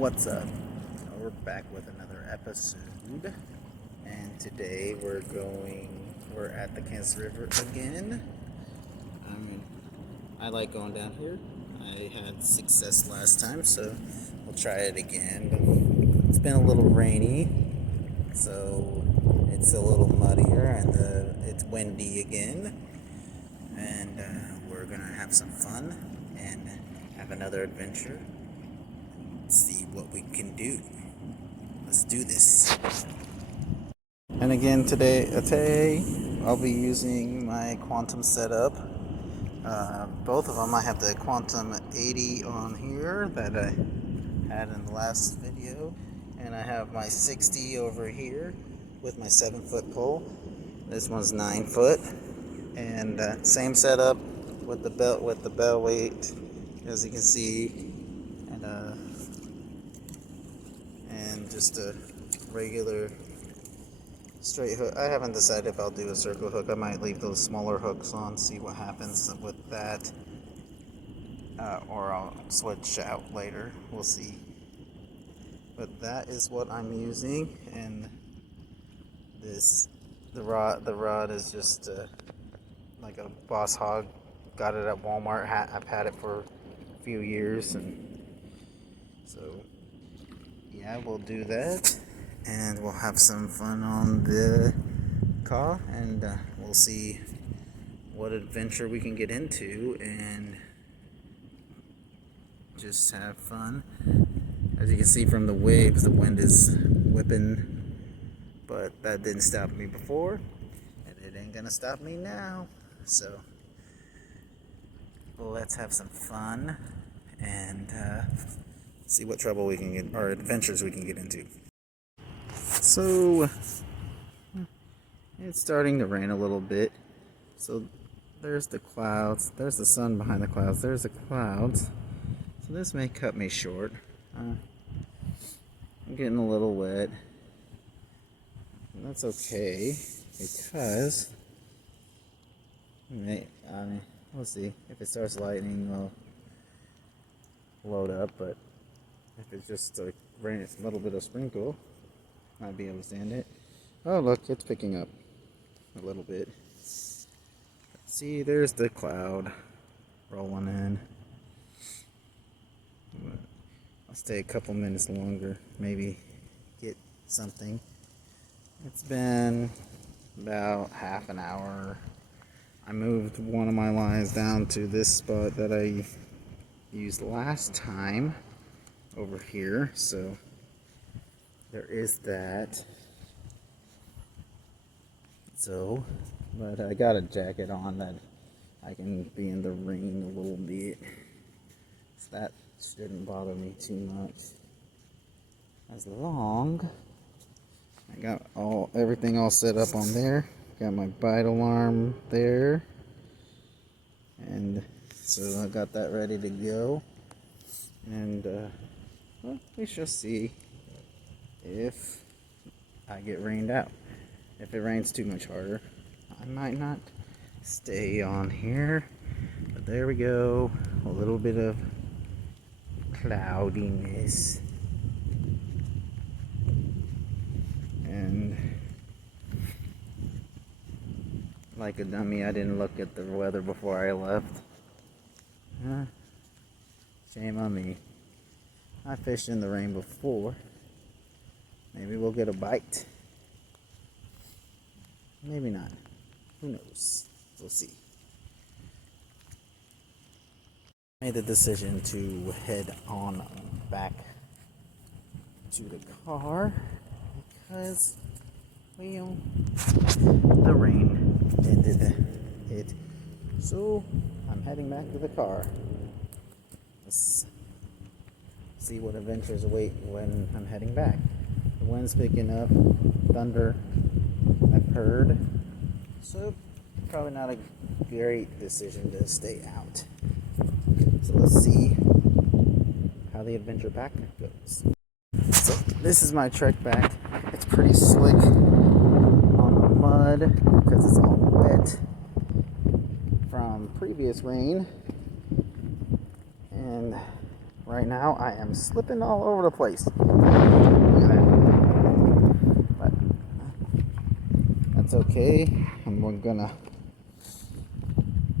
What's up? We're back with another episode, and today we're at the Kansas River again. I like going down here. I had success last time, so we'll try it again. But it's been a little rainy, so it's a little muddier, and it's windy again. And we're gonna have some fun and have another adventure. See what we can do. Let's do this. And again today I'll be using my Quantum setup. Both of them, I have the Quantum 80 on here that I had in the last video, and I have my 60 over here with my 7-foot pole. This one's 9 foot, and same setup with the bell weight, as you can see, and just a regular straight hook. I haven't decided if I'll do a circle hook. I might leave those smaller hooks on, see what happens with that, or I'll switch out later. We'll see. But that is what I'm using, and the rod is just like a Boss Hog. Got it at Walmart. I've had it for a few years, and so yeah, we'll do that, and we'll have some fun on the car, and we'll see what adventure we can get into and just have fun. As you can see from the waves, the wind is whipping, but that didn't stop me before, and it ain't gonna stop me now. So let's have some fun and see what trouble we can get, or adventures we can get into. So it's starting to rain a little bit. So there's the clouds. There's the sun behind the clouds. There's the clouds. So this may cut me short. I'm getting a little wet. And that's okay, because we'll see. If it starts lightning, we'll load up. But if it's just a rain, it's a little bit of sprinkle, might be able to stand it. Oh, look, it's picking up a little bit. See, there's the cloud rolling in. I'll stay a couple minutes longer, maybe get something. It's been about half an hour. I moved one of my lines down to this spot that I used last time over here, so there is that. So, but I got a jacket on that I can be in the rain a little bit, so that shouldn't bother me too much. As long I got everything all set up on there. Got my bite alarm there, and so I got that ready to go. And well, we shall see if I get rained out. If it rains too much harder, I might not stay on here. But there we go. A little bit of cloudiness. And like a dummy, I didn't look at the weather before I left. Shame on me. I fished in the rain before. Maybe we'll get a bite. Maybe not. Who knows? We'll see. I made the decision to head on back to the car because the rain ended it. So I'm heading back to the car. Let's see what adventures await when I'm heading back. The wind's picking up, thunder I've heard, so probably not a great decision to stay out. So let's see how the adventure back goes. So this is my trek back. It's pretty slick on the mud because it's all wet from previous rain, and right now I am slipping all over the place. Look at that. But that's okay. And we're gonna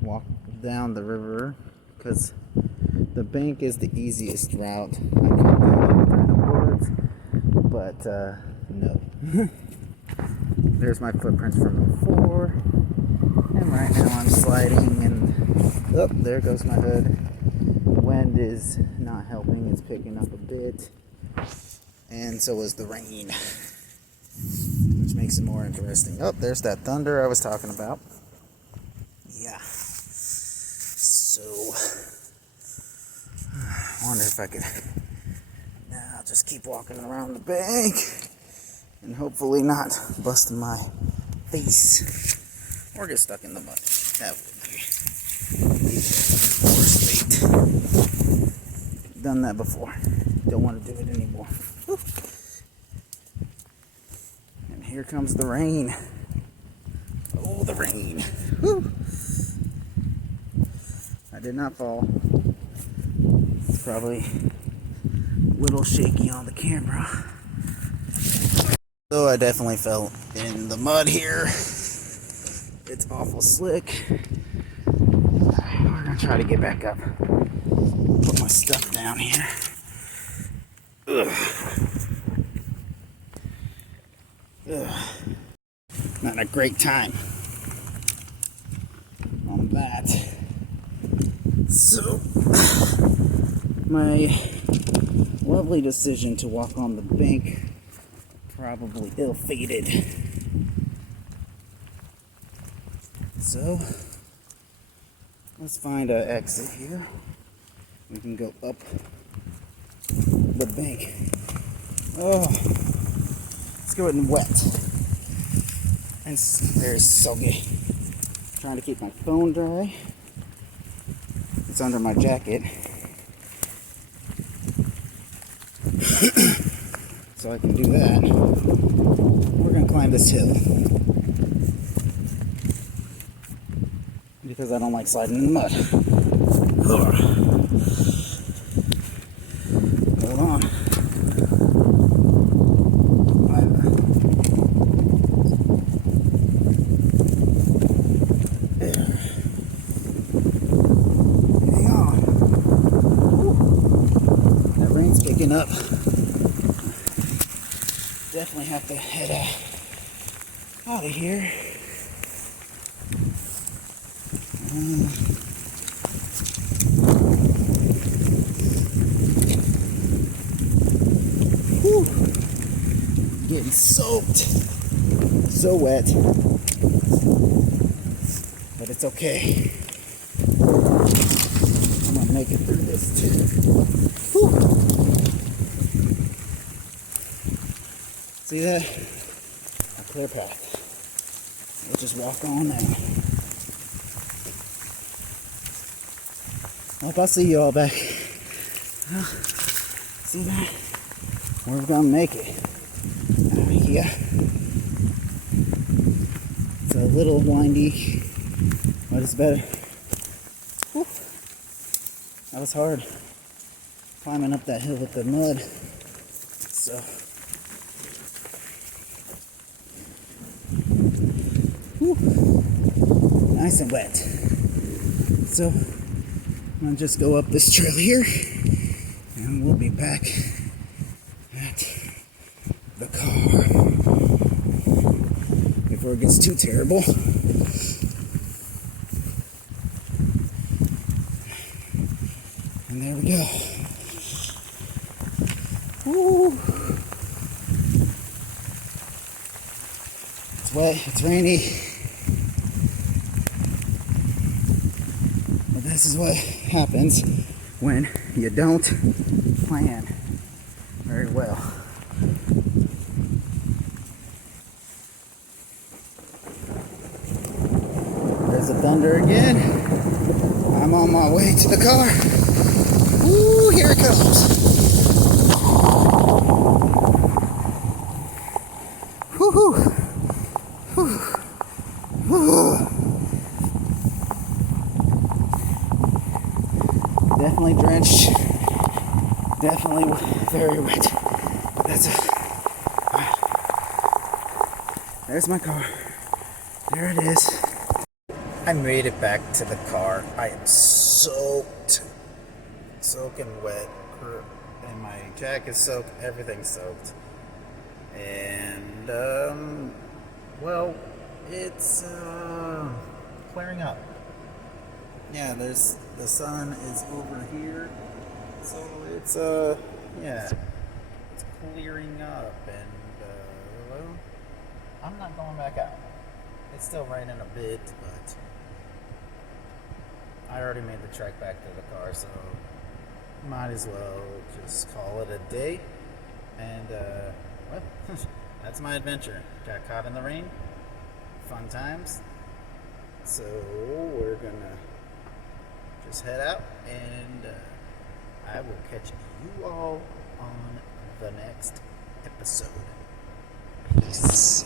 walk down the river because the bank is the easiest route. I could go through the woods, but no. There's my footprints from before, and right now I'm sliding, and oh, there goes my hood. The wind is not helping, it's picking up a bit, and so is the rain, which makes it more interesting. Oh, there's that thunder I was talking about. Yeah. So, I wonder if I could. Now I'll just keep walking around the bank and hopefully not busting my face or get stuck in the mud. That would be the worst fate. Done that before. Don't want to do it anymore. Whew. And here comes the rain. Oh, the rain. Whew. I did not fall. It's probably a little shaky on the camera. So I definitely fell in the mud here. It's awful slick. We're gonna try to get back up. Put my stuff down here. Ugh. Ugh. Not a great time on that. So, my lovely decision to walk on the bank probably ill-fated. So, let's find an exit here. We can go up the bank. Oh, it's getting wet. And it's very soggy. Trying to keep my phone dry. It's under my jacket. So I can do that. We're gonna climb this hill. Because I don't like sliding in the mud. Ugh. Hold on. There. Hang on. Woo. That rain's picking up. Definitely have to head out of here. Whew. Getting soaked. So wet. But it's okay. I'm gonna make it through this too. Whew. See that? A clear path. We'll just walk on now. I hope I'll see you all back. Well, see that? We're gonna make it. Yeah. It's a little windy, but it's better. Whew. That was hard. Climbing up that hill with the mud. So. Whew. Nice and wet. So I'm gonna just go up this trail here and we'll be back at the car before it gets too terrible. And there we go. Woo. It's wet, it's rainy. But this is what happens when you don't plan very well. There's the thunder again. I'm on my way to the car. Ooh, here it comes. Woo-hoo. Definitely drenched Definitely very wet. That's it. Alright. There's my car. There it is. I made it back to the car. I am soaked. Soaking wet. And my jacket's soaked. Everything's soaked. And, well, it's clearing up. Yeah, there's the sun is over here. So it's, yeah, it's clearing up. And, well, I'm not going back out. It's still raining a bit, but I already made the trek back to the car, so might as well just call it a day. And, well, that's my adventure. Got caught in the rain. Fun times. So we're gonna just head out, and I will catch you all on the next episode. Peace.